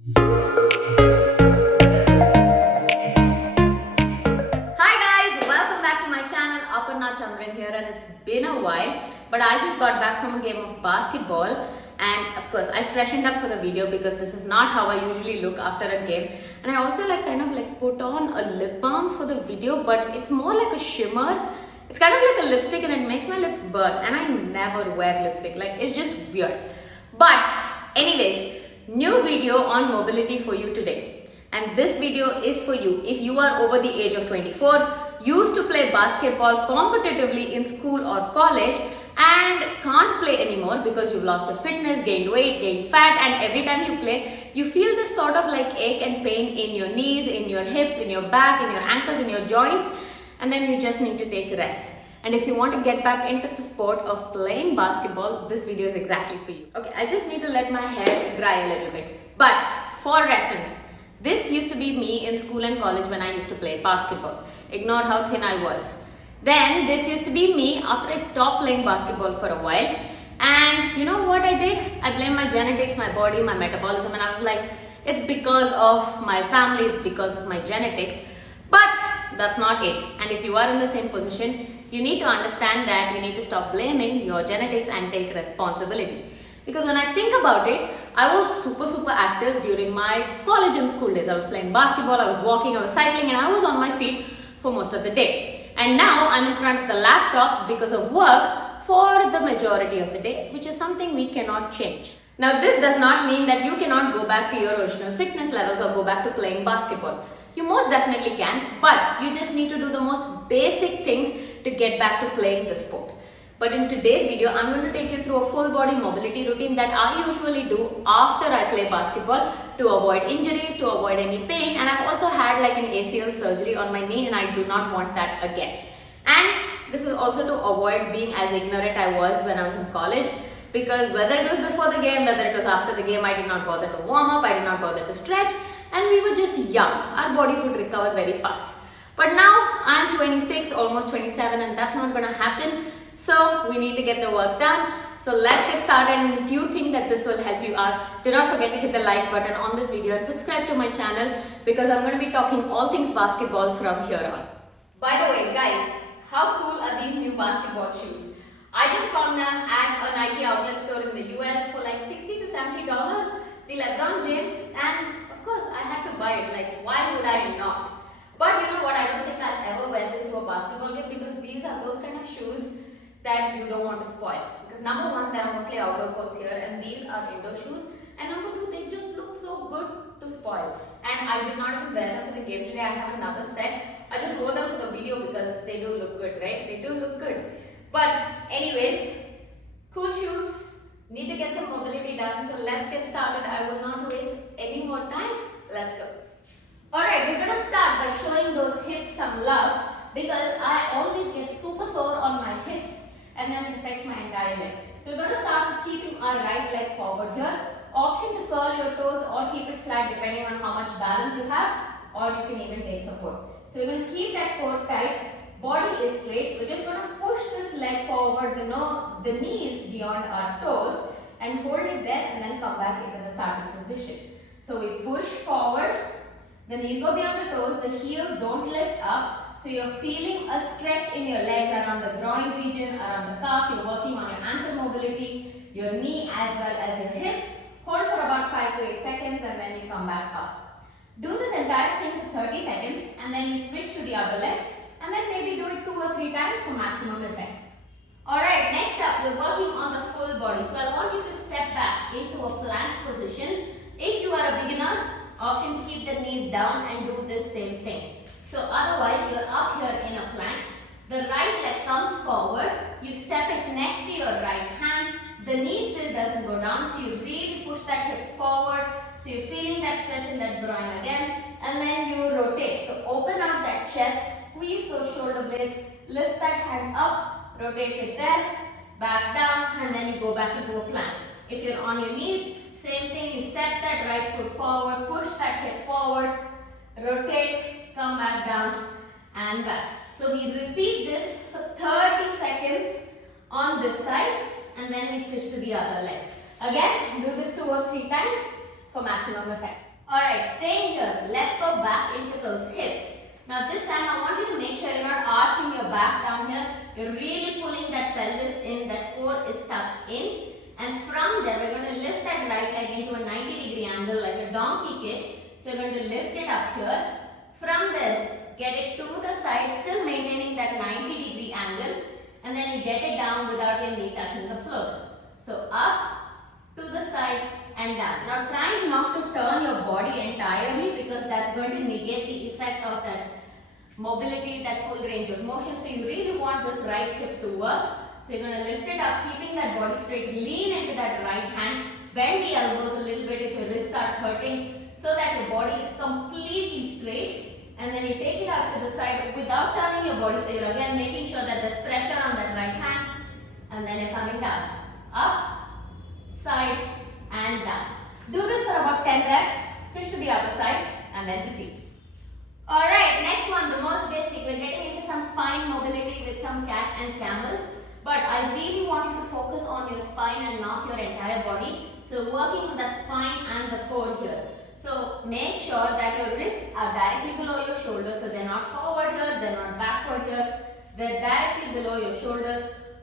Here, and it's been a while, but I just got back from a game of basketball, and of course I freshened up for the video because this is not how I usually look after a game. And I also kind of put on a lip balm for the video, but it's more like a shimmer. It's kind of like a lipstick and it makes my lips burn, and I never wear lipstick, it's just weird. But anyways, new video on mobility for you today. And this video is for you if you are over the age of 24, used to play basketball competitively in school or college and can't play anymore because you've lost your fitness, gained weight, gained fat, and every time you play, you feel this sort of ache and pain in your knees, in your hips, in your back, in your ankles, in your joints, and then you just need to take a rest. And if you want to get back into the sport of playing basketball, this video is exactly for you. Okay, I just need to let my hair dry a little bit. But for reference, this used to be me in school and college when I used to play basketball. Ignore how thin I was. Then this used to be me after I stopped playing basketball for a while. And you know what I did? I blamed my genetics, my body, my metabolism, and I was like, it's because of my family, it's because of my genetics. But that's not it. And if you are in the same position, you need to understand that you need to stop blaming your genetics and take responsibility. Because when I think about it, I was super active during my college and school days. I was playing basketball, I was walking, I was cycling, and I was on my feet for most of the day. And now I'm in front of the laptop because of work for the majority of the day, which is something we cannot change. Now this does not mean that you cannot go back to your original fitness levels or go back to playing basketball. You most definitely can, but you just need to do the most basic things to get back to playing the sport. But in today's video, I'm going to take you through a full body mobility routine that I usually do after I play basketball to avoid injuries, to avoid any pain, and I've also had an ACL surgery on my knee and I do not want that again. And this is also to avoid being as ignorant I was when I was in college, because whether it was before the game, whether it was after the game, I did not bother to warm up, I did not bother to stretch, and we were just young. Our bodies would recover very fast. But now I'm 26, almost 27, and that's not going to happen. So we need to get the work done. So let's get started, and if you think that this will help you out, do not forget to hit the like button on this video and subscribe to my channel, because I'm going to be talking all things basketball from here on. By the way guys, how cool are these new basketball shoes? I just found them at a Nike outlet store in the US for $60 to $70. The LeBron James, and of course I had to buy it, why would I not? But you know what, I don't think I'll ever wear this to a basketball game, because these are those kind of shoes that you don't want to spoil. Because number one, there are mostly outdoor courts here and these are indoor shoes. And number two, they just look so good to spoil. And I did not even wear them for the game today. I have another set. I just wore them for the video because they do look good, right? They do look good. But anyways, cool shoes. Need to get some mobility done. So let's get started. I will not waste any more time. Let's go. Alright, we're going to start by showing those hips some love, because I always get super sore on my hips and then it affects my entire leg. So we're going to start with keeping our right leg forward here. Option to curl your toes or keep it flat depending on how much balance you have, or you can even take support. So we're going to keep that core tight, body is straight. We're just going to push this leg forward, the knees beyond our toes, and hold it there and then come back into the starting position. So we push forward, the knees go beyond the toes, the heels don't lift up. So you're feeling a stretch in your legs around the groin region, around the calf. You're working on your ankle mobility, your knee as well as your hip. Hold for about 5 to 8 seconds and then you come back up. Do this entire thing for 30 seconds and then you switch to the other leg and then maybe do it 2 or 3 times for maximum effect. Alright, next up we're working on the full body. So I want you to step back into a plank position. If you are a beginner, option to keep the knees down and do this same thing. So otherwise you're up here in a plank, the right leg comes forward, you step it next to your right hand, the knee still doesn't go down, so you really push that hip forward, so you're feeling that stretch in that groin again, and then you rotate. So open out that chest, squeeze those shoulder blades, lift that hand up, rotate it there, back down, and then you go back into a plank. If you're on your knees, same thing, you step that right foot forward, push that hip forward, rotate, come back down and back. So we repeat this for 30 seconds on this side and then we switch to the other leg. Again, do this 2 or 3 times for maximum effect. Alright, staying here. Let's go back into those hips. Now this time I want you to make sure you're not arching your back down here. You're really pulling that pelvis in, that core is tucked in. And from there, we're going to lift that right leg into a 90-degree angle like a donkey kick. So you're going to lift it up here. From there, get it to the side, still maintaining that 90-degree angle. And then you get it down without your knee touching the floor. So up, to the side and down. Now try not to turn your body entirely because that's going to negate the effect of that mobility, that full range of motion. So you really want this right hip to work. So you're going to lift it up, keeping that body straight, lean into that right hand, bend the elbows a little bit if your wrists start hurting so that your body is completely straight, and then you take it out to the side without turning your body. So you're again making sure that there's pressure on that right hand, and then you're coming down, up, side and down. Do this for about 10 reps, switch to the other side and then repeat. Alright, next one, the most basic. We're getting into some spine mobility with some cat and camels. But I really want you to focus on your spine and not your entire body. So working on that spine and the core here. So make sure that your wrists are directly below your shoulders. So they're not forward here, they're not backward here. They're directly below your shoulders.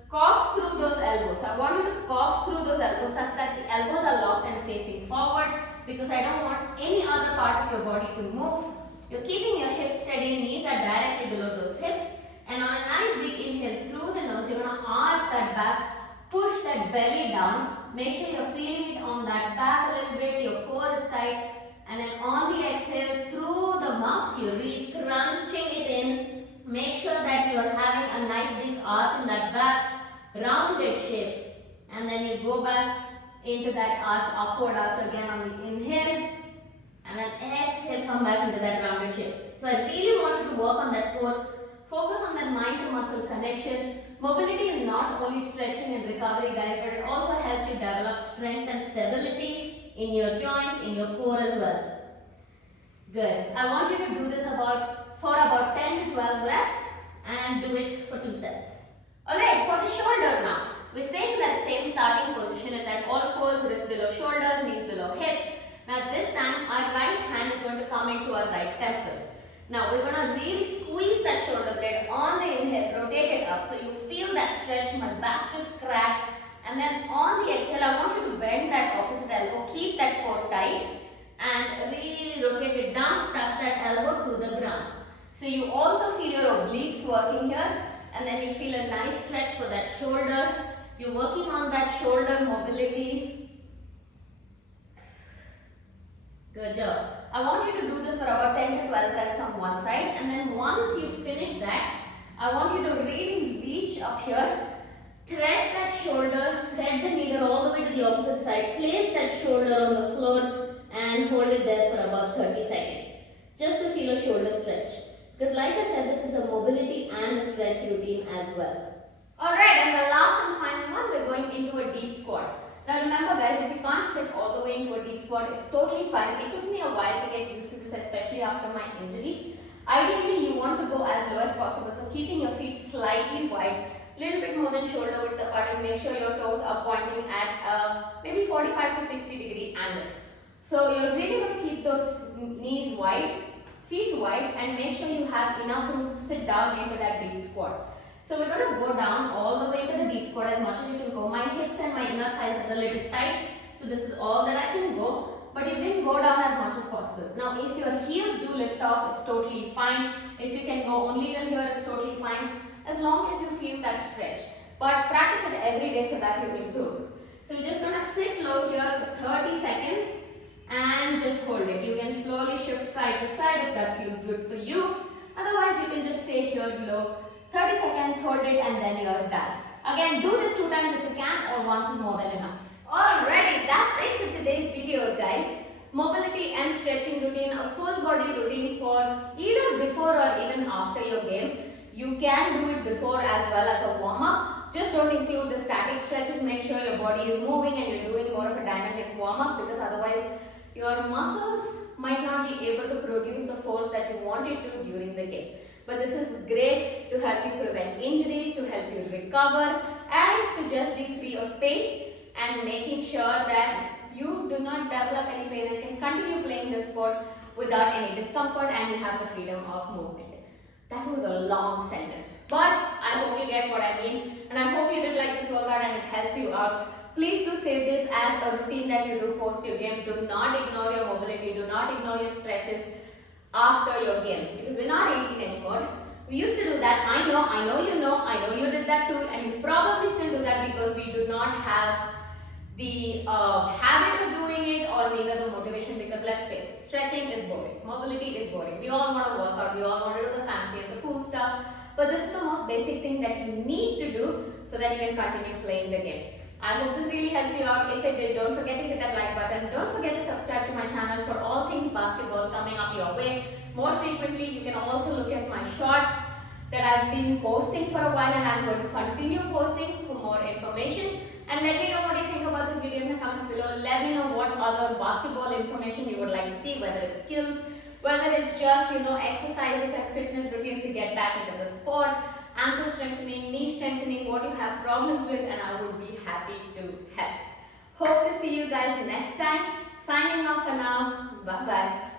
Cox through those elbows. I want you to cox through those elbows such that the elbows are locked and facing forward, because I don't want any other part of your body to move. You're keeping your hips steady, knees are directly below those hips. And on a nice big inhale through the nose, you're going to arch that back, push that belly down. Make sure you're feeling it on that back a little bit, your core is tight. And then on the exhale through the mouth, you're really crunching it in. Make sure that you're having a nice big arch in that back, rounded shape. And then you go back into that arch, upward arch again on the inhale. And then exhale, come back into that rounded shape. So I really want you to work on that core. Focus on that mind to muscle connection. Mobility is not only stretching and recovery, guys, but it also helps you develop strength and stability in your joints, in your core as well. Good. I want you to do this for about 10 to 12 reps and do it for 2 sets. Alright, for the shoulder now. We stay in that same starting position in that all fours, wrists below shoulders, knees below hips. Now this time our right hand is going to come into our right temple. Now we're going to really squeeze that shoulder blade on the inhale, rotate it up so you feel that stretch, my back just cracked. And then on the exhale, I want you to bend that opposite elbow, keep that core tight and really rotate it down, touch that elbow to the ground. So you also feel your obliques working here, and then you feel a nice stretch for that shoulder. You're working on that shoulder mobility. Good job. I want you to do this for about 10 to 12 reps on one side, and then once you finish that, I want you to really reach up here, thread that shoulder, thread the needle all the way to the opposite side, place that shoulder on the floor and hold it there for about 30 seconds, just to feel a shoulder stretch. Because like I said, this is a mobility and a stretch routine as well. Alright, and the last and final one, we're going into a deep squat. Now remember guys, if you can't sit all the way into a deep squat, it's totally fine. It took me a while to get used to this, especially after my injury. Ideally, you want to go as low as possible, so keeping your feet slightly wide, little bit more than shoulder width apart, and make sure your toes are pointing at maybe 45 to 60 degree angle. So you're really going to keep those knees wide, feet wide, and make sure you have enough room to sit down into that deep squat. So we're going to go down all the way to the deep squat as much as you can go. My hips and my inner thighs are a little tight, so this is all that I can go. But you can go down as much as possible. Now if your heels do lift off, it's totally fine. If you can go only till here, it's totally fine, as long as you feel that stretch. But practice it every day so that you improve. So you're just going to sit low here for 30 seconds and just hold it. You can slowly shift side to side if that feels good for you. Otherwise, you can just stay here below. 30 seconds, hold it, and then you're done. Again, do this 2 times if you can, or once is more than enough. Alrighty, that's it for today's video, guys. Mobility and stretching routine, a full body routine for either before or even after your game. You can do it before as well as a warm-up. Just don't include the static stretches. Make sure your body is moving and you're doing more of a dynamic warm-up, because otherwise your muscles might not be able to produce the force that you want it to during the game. But this is great to help you prevent injuries, to help you recover, and to just be free of pain, and making sure that you do not develop any pain and can continue playing the sport without any discomfort, and you have the freedom of movement. That was a long sentence, but I hope you get what I mean, and I hope you did like this workout and it helps you out. Please do save this as a routine that you do post your game. Do not ignore your mobility, do not ignore your stretches after your game, because we're not 18 anymore. We used to do that. I know you did that too, and you probably still do that because we do not have the habit of doing it, or neither the motivation, because let's face it, stretching is boring, mobility is boring. We all want to work out, we all want to do the fancy and the cool stuff, but this is the most basic thing that you need to do so that you can continue playing the game. I hope this really helps you out. If it did, don't forget to hit that like button. Don't forget to subscribe to my channel for all things basketball coming up your way more frequently. You can also look at my shorts that I've been posting for a while, and I'm going to continue posting for more information. And let me know what you think about this video in the comments below. Let me know what other basketball information you would like to see, whether it's skills, whether it's just, exercises and fitness routines to get back into the sport, ankle strengthening, knee strengthening, what you have problems with, and I would be happy to help. Hope to see you guys next time. Signing off for now. Bye bye.